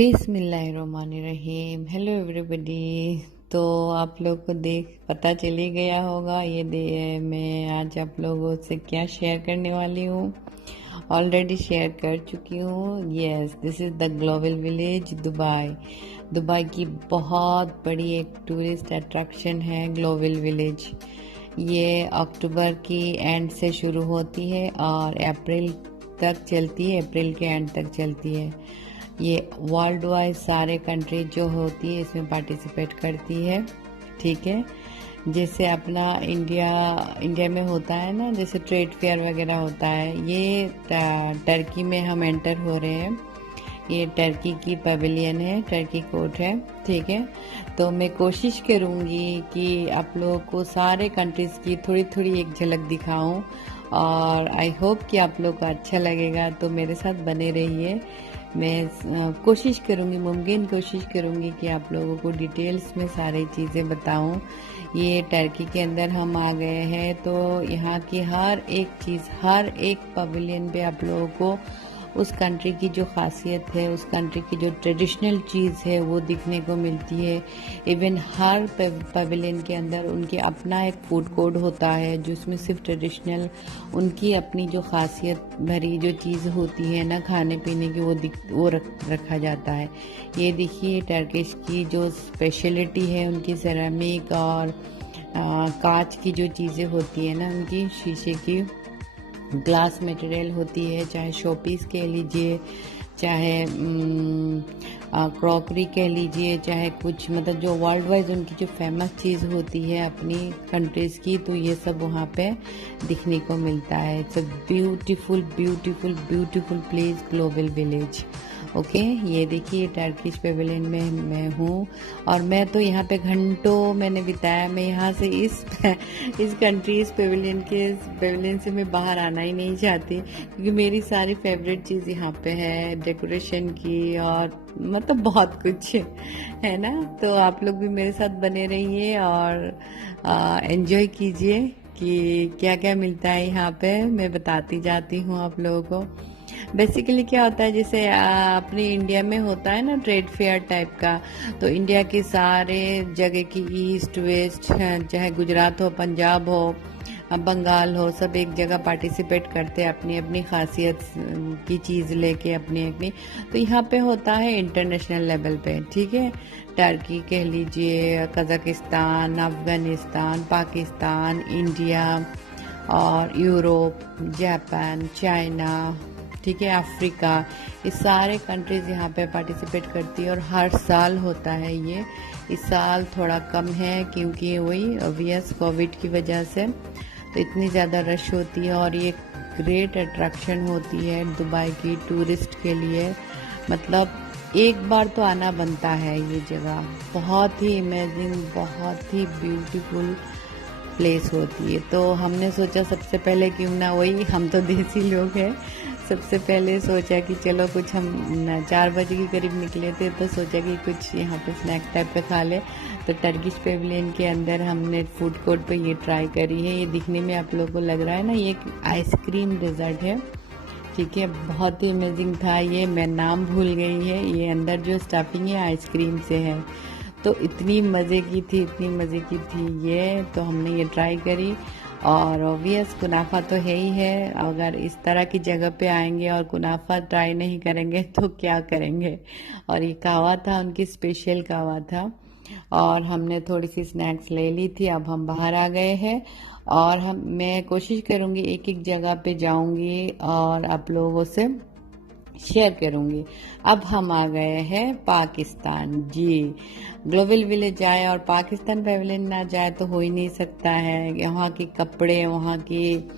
बिस्मिल्लाहिर्रहमानिर्रहीम। Hello everybody. तो आप लोग को देख पता चल ही गया होगा मैं आज आप लोगों से क्या शेयर करने वाली हूँ। ऑलरेडी शेयर कर चुकी हूँ। Yes, this is the global village Dubai. Dubai की बहुत बड़ी एक टूरिस्ट अट्रैक्शन है ग्लोबल विलेज। ये अक्टूबर की एंड से शुरू होती है और अप्रैल तक चलती है, अप्रैल के एंड तक चलती है। ये वर्ल्ड वाइड सारे कंट्री जो होती है इसमें पार्टिसिपेट करती है। ठीक है, जैसे अपना इंडिया में होता है ना, जैसे ट्रेड फेयर वगैरह होता है, ये टर्की में हम एंटर हो रहे हैं। ये टर्की की पवेलियन है, टर्की कोर्ट है। ठीक है, तो मैं कोशिश करूँगी कि आप लोगों को सारे कंट्रीज़ की थोड़ी थोड़ी एक झलक दिखाऊं और आई होप कि आप लोग को अच्छा लगेगा। तो मेरे साथ बने रहिए। मैं कोशिश करूँगी, मुमकिन कोशिश करूँगी कि आप लोगों को डिटेल्स में सारी चीज़ें बताऊं। ये टर्की के अंदर हम आ गए हैं, तो यहाँ की हर एक चीज़, हर एक पवेलियन पे आप लोगों को उस कंट्री की जो खासियत है, उस कंट्री की जो ट्रेडिशनल चीज़ है वो दिखने को मिलती है। इवन हर पवेलियन के अंदर उनके अपना एक फूड कोड होता है जिसमें सिर्फ ट्रेडिशनल उनकी अपनी जो खासियत भरी जो चीज़ होती है ना खाने पीने की, वो रखा जाता है। ये देखिए टर्किश की जो स्पेशलिटी है, उनकी सेरामिक और कांच की जो चीज़ें होती है ना, उनकी शीशे की ग्लास मटेरियल होती है, चाहे शोपीस कह लीजिए, चाहे क्रॉकरी कह लीजिए, चाहे कुछ मतलब जो वर्ल्ड वाइज उनकी जो फेमस चीज़ होती है अपनी कंट्रीज़ की, तो ये सब वहाँ पे दिखने को मिलता है। It's a beautiful beautiful beautiful place global village. Okay, ये देखिए टर्किश पेवेलियन में मैं हूँ और मैं तो यहाँ पे घंटों मैंने बिताया। मैं यहाँ से इस कंट्री, इस पेवेलियन से मैं बाहर आना ही नहीं चाहती, क्योंकि मेरी सारी फेवरेट चीज़ यहाँ पे है, डेकोरेशन की और मतलब बहुत कुछ है ना। तो आप लोग भी मेरे साथ बने रहिए और एंजॉय कीजिए कि क्या क्या मिलता है यहाँ पे। मैं बताती जाती हूँ आप लोगों को। बेसिकली क्या होता है, जैसे अपने इंडिया में होता है ना ट्रेड फेयर टाइप का, तो इंडिया के सारे जगह की ईस्ट वेस्ट, चाहे गुजरात हो, पंजाब हो, बंगाल हो, सब एक जगह पार्टिसिपेट करते हैं अपनी अपनी खासियत की चीज़ लेके अपनी अपनी। तो यहाँ पे होता है इंटरनेशनल लेवल पे। ठीक है, टर्की कह लीजिए, कजाकिस्तान, अफगानिस्तान, पाकिस्तान, इंडिया और यूरोप, जापान, चाइना, ठीक है, अफ्रीका, ये सारे कंट्रीज यहाँ पे पार्टिसिपेट करती है और हर साल होता है ये। इस साल थोड़ा कम है क्योंकि वही ऑब्वियस कोविड की वजह से, तो इतनी ज़्यादा रश होती है और ये ग्रेट अट्रैक्शन होती है दुबई की टूरिस्ट के लिए। मतलब एक बार तो आना बनता है ये जगह। बहुत ही अमेजिंग, बहुत ही ब्यूटीफुल प्लेस होती है। तो हमने सोचा सबसे पहले क्यों ना वही, हम तो देसी लोग हैं, सबसे पहले सोचा कि चलो कुछ, हम 4 बजे के करीब निकले थे तो सोचा कि कुछ यहाँ पे स्नैक्स टाइप पे खा ले। तो टर्किश पेवेलियन के अंदर हमने फूड कोर्ट पे ये ट्राई करी है। ये दिखने में आप लोगों को लग रहा है ना, ये एक आइसक्रीम डेजर्ट है। ठीक है, बहुत ही अमेजिंग था ये, मैं नाम भूल गई है। ये अंदर जो स्टफिंग है आइसक्रीम से है, तो इतनी मज़े की थी, इतनी मज़े की थी ये। तो हमने ये ट्राई करी और ऑब्वियस कुनाफा तो है ही है। अगर इस तरह की जगह पे आएंगे और कुनाफा ट्राई नहीं करेंगे तो क्या करेंगे। और ये कहवा था, उनकी स्पेशल कहवा था। और हमने थोड़ी सी स्नैक्स ले ली थी। अब हम बाहर आ गए हैं और मैं कोशिश करूँगी एक एक जगह पे जाऊँगी और आप लोगों से शेयर करूंगी। अब हम आ गए हैं पाकिस्तान। जी, ग्लोबल विलेज जाए और पाकिस्तान पेवेलियन ना जाए तो हो ही नहीं सकता है। यहाँ के कपड़े, वहाँ की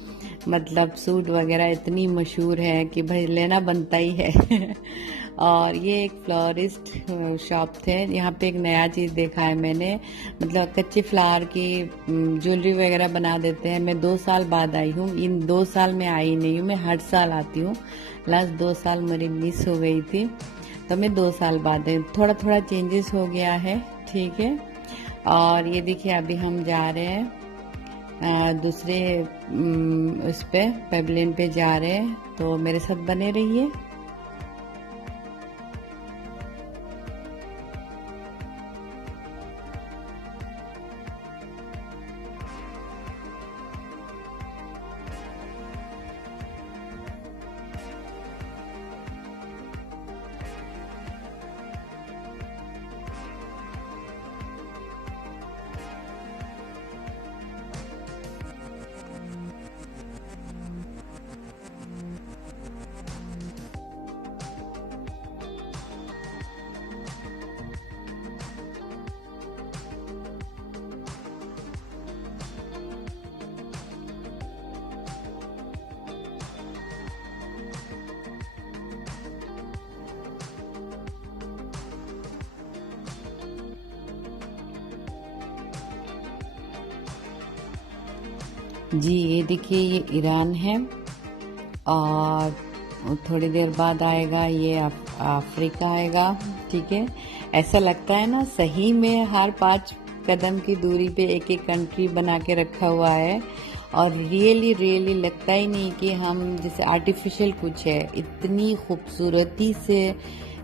मतलब सूट वगैरह इतनी मशहूर है कि भाई लेना बनता ही है। और ये एक फ्लोरिस्ट शॉप थे। यहाँ पे एक नया चीज़ देखा है मैंने, मतलब कच्चे फ्लावर की ज्वेलरी वगैरह बना देते हैं। मैं 2 साल बाद आई हूँ, इन 2 साल में आई नहीं हूँ, मैं हर साल आती हूँ। लास्ट 2 साल मेरी मिस हो गई थी, तो मैं 2 साल बाद आई। थोड़ा थोड़ा चेंजेस हो गया है। ठीक है, और ये देखिए अभी हम जा रहे हैं दूसरे उस पे पेवेलियन पे जा रहे हैं, तो मेरे साथ बने रहिए। जी ये देखिए ये ईरान है और थोड़ी देर बाद आएगा ये अफ्रीका आएगा। ठीक है, ऐसा लगता है ना सही में हर 5 कदम की दूरी पे एक एक कंट्री बना के रखा हुआ है और रियली रियली लगता ही नहीं कि हम जैसे आर्टिफिशियल कुछ है। इतनी खूबसूरती से,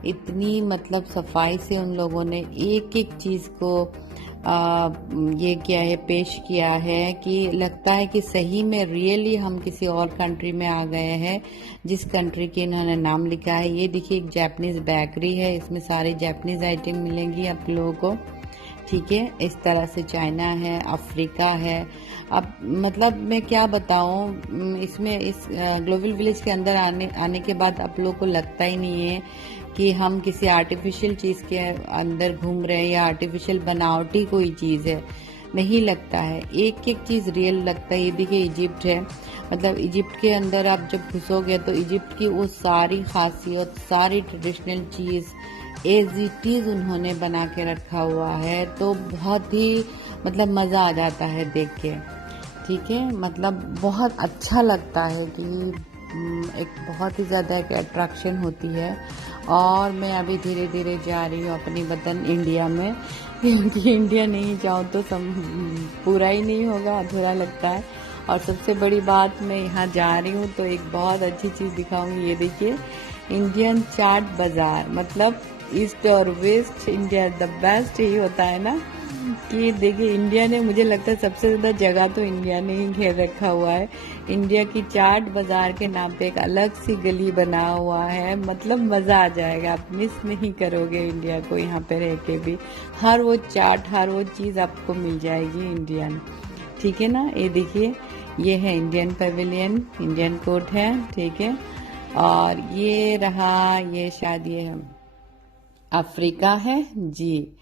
इतनी मतलब सफाई से उन लोगों ने एक एक चीज़ को ये किया है, पेश किया है कि लगता है कि सही में रियली हम किसी और कंट्री में आ गए हैं जिस कंट्री के इन्होंने नाम लिखा है। ये देखिए एक जापानीज बेकरी है, इसमें सारी जापानीज आइटम मिलेंगी आप लोगों को। ठीक है, इस तरह से चाइना है, अफ्रीका है। अब मतलब मैं क्या बताऊं, इसमें इस ग्लोबल विलेज के अंदर आने के बाद आप लोगों को लगता ही नहीं है कि हम किसी आर्टिफिशियल चीज़ के अंदर घूम रहे हैं या आर्टिफिशियल बनावटी कोई चीज़ है, नहीं लगता है। एक एक चीज़ रियल लगता है। ये देखिए इजिप्ट है, मतलब इजिप्ट के अंदर आप जब घुसोगे तो इजिप्ट की वो सारी खासियत, सारी ट्रेडिशनल चीज़ एज इट इज़ उन्होंने बना के रखा हुआ है, तो बहुत ही मतलब मज़ा आ जाता है देख के। ठीक है, मतलब बहुत अच्छा लगता है कि एक बहुत ही ज़्यादा एक अट्रैक्शन होती है। और मैं अभी धीरे धीरे जा रही हूँ अपनी वतन इंडिया में, क्योंकि इंडिया नहीं जाऊँ तो पूरा ही नहीं होगा, अधूरा लगता है। और सबसे बड़ी बात, मैं यहाँ जा रही हूँ तो एक बहुत अच्छी चीज़ दिखाऊंगी। ये देखिए इंडियन चाट बाज़ार, मतलब ईस्ट और वेस्ट इंडिया द बेस्ट ही होता है ना। कि देखिए इंडिया ने, मुझे लगता है सबसे ज़्यादा जगह तो इंडिया ने ही घेर रखा हुआ है। इंडिया की चाट बाज़ार के नाम पे एक अलग सी गली बना हुआ है, मतलब मज़ा आ जाएगा, आप मिस नहीं करोगे इंडिया को यहाँ पे रह के भी। हर वो चाट, हर वो चीज़ आपको मिल जाएगी इंडियन। ठीक है ना, ये देखिए ये है इंडियन पवेलियन, इंडियन कोर्ट है। ठीक है, और ये रहा, ये शायद ये अफ्रीका है जी।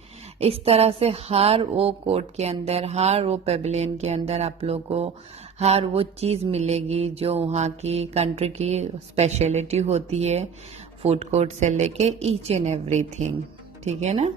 इस तरह से हर वो कोर्ट के अंदर, हर वो पेविलियन के अंदर आप लोगों को हर वो चीज़ मिलेगी जो वहाँ की कंट्री की स्पेशलिटी होती है, फूड कोर्ट से लेके ईच एंड एवरीथिंग। ठीक है ना।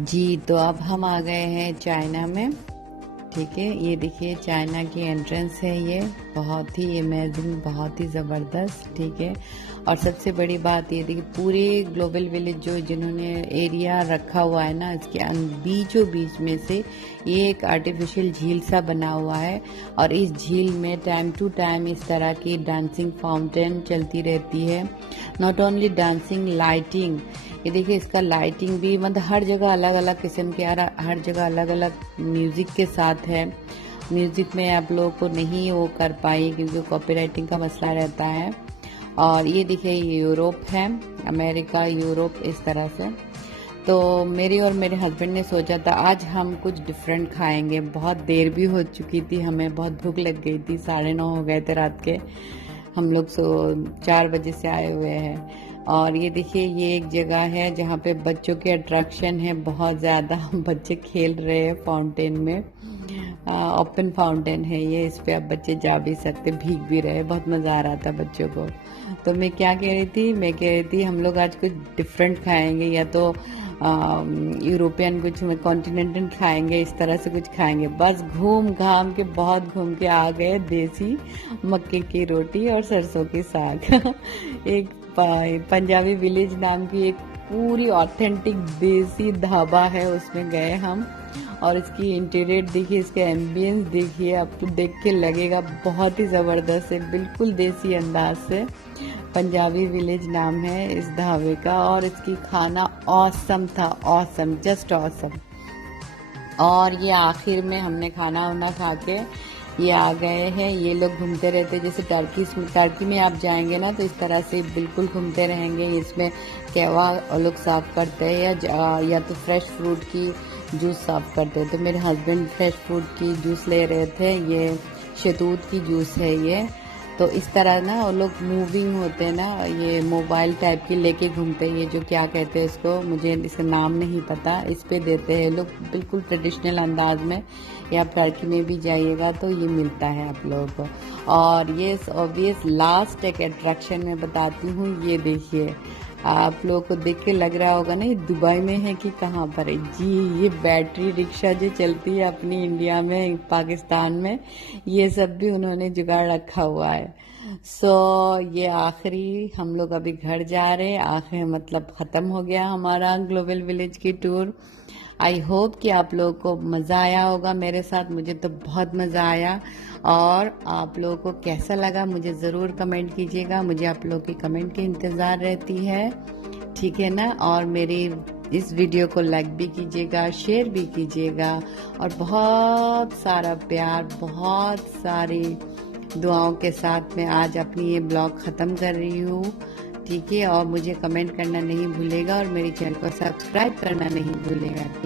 जी, तो अब हम आ गए हैं चाइना में। ठीक है, ये देखिए चाइना की एंट्रेंस है, ये बहुत ही अमेजिंग, बहुत ही ज़बरदस्त। ठीक है, और सबसे बड़ी बात ये देखिए पूरे ग्लोबल विलेज जो जिन्होंने एरिया रखा हुआ है ना, इसके बीचों बीच में से ये एक आर्टिफिशियल झील सा बना हुआ है। और इस झील में टाइम टू टाइम इस तरह की डांसिंग फाउंटेन चलती रहती है। नॉट ओनली डांसिंग, लाइटिंग, ये देखिए इसका लाइटिंग भी मतलब हर जगह अलग अलग किस्म के, हर जगह अलग अलग म्यूज़िक के साथ है। म्यूज़िक में आप लोगों को नहीं वो कर पाई क्योंकि कॉपीराइटिंग का मसला रहता है। और ये देखिए यूरोप है, अमेरिका, यूरोप, इस तरह से। तो मेरी और मेरे हस्बैंड ने सोचा था आज हम कुछ डिफरेंट खाएंगे। बहुत देर भी हो चुकी थी, हमें बहुत भूख लग गई थी, 9:30 हो गए थे रात के। हम लोग 4 बजे से आए हुए हैं। और ये देखिए ये एक जगह है जहाँ पे बच्चों के अट्रैक्शन है बहुत ज़्यादा। बच्चे खेल रहे हैं फाउंटेन में, ओपन फाउंटेन है ये, इस पे अब बच्चे जा भी सकते, भीग भी रहे, बहुत मज़ा आ रहा था बच्चों को। तो मैं क्या कह रही थी, मैं कह रही थी हम लोग आज कुछ डिफरेंट खाएंगे, या तो यूरोपियन कुछ कॉन्टिनेंटल खाएंगे, इस तरह से कुछ खाएंगे। बस घूम घाम के बहुत घूम के आ गए देसी मक्के की रोटी और सरसों की साग। एक पंजाबी विलेज नाम की एक पूरी ऑथेंटिक देसी ढाबा है, उसमें गए हम। और इसकी इंटीरियर देखिए, इसके एम्बियंस देखिए, आपको देख के लगेगा बहुत ही ज़बरदस्त है, बिल्कुल देसी अंदाज से। पंजाबी विलेज नाम है इस ढाबे का, और इसकी खाना ऑसम था, ऑसम, जस्ट ऑसम। और ये आखिर में हमने खाना वाना खा के ये आ गए हैं। ये लोग घूमते रहते, जैसे टर्की में आप जाएंगे ना तो इस तरह से बिल्कुल घूमते रहेंगे। इसमें कहवा लोग साफ करते हैं, या तो फ्रेश फ्रूट की जूस साफ करते हैं। तो मेरे हस्बैंड फ्रेश फ्रूट की जूस ले रहे थे, ये शहतूत की जूस है ये। तो इस तरह ना वो लोग मूविंग होते हैं ना, ये मोबाइल टाइप की लेके घूमते हैं, ये जो क्या कहते हैं इसको, मुझे इसका नाम नहीं पता, इस पे देते हैं लोग बिल्कुल ट्रेडिशनल अंदाज में। या आप टर्की में भी जाइएगा तो ये मिलता है आप लोगों को। और ये ऑब्वियस लास्ट एक अट्रैक्शन मैं बताती हूँ, ये देखिए, आप लोगों को देख के लग रहा होगा ना ये दुबई में है कि कहाँ पर है। जी, ये बैटरी रिक्शा जो चलती है अपनी इंडिया में, पाकिस्तान में, ये सब भी उन्होंने जुगाड़ रखा हुआ है। ये आखिरी हम लोग अभी घर जा रहे हैं, आखिर मतलब ख़त्म हो गया हमारा ग्लोबल विलेज की टूर। आई होप कि आप लोगों को मज़ा आया होगा मेरे साथ, मुझे तो बहुत मज़ा आया। और आप लोगों को कैसा लगा मुझे ज़रूर कमेंट कीजिएगा, मुझे आप लोगों की कमेंट की इंतज़ार रहती है, ठीक है ना। और मेरी इस वीडियो को लाइक भी कीजिएगा, शेयर भी कीजिएगा, और बहुत सारा प्यार, बहुत सारी दुआओं के साथ मैं आज अपनी ये ब्लॉग ख़त्म कर रही हूँ, ठीक है। और मुझे कमेंट करना नहीं भूलेगा, और मेरे चैनल को सब्सक्राइब करना नहीं भूलेगा।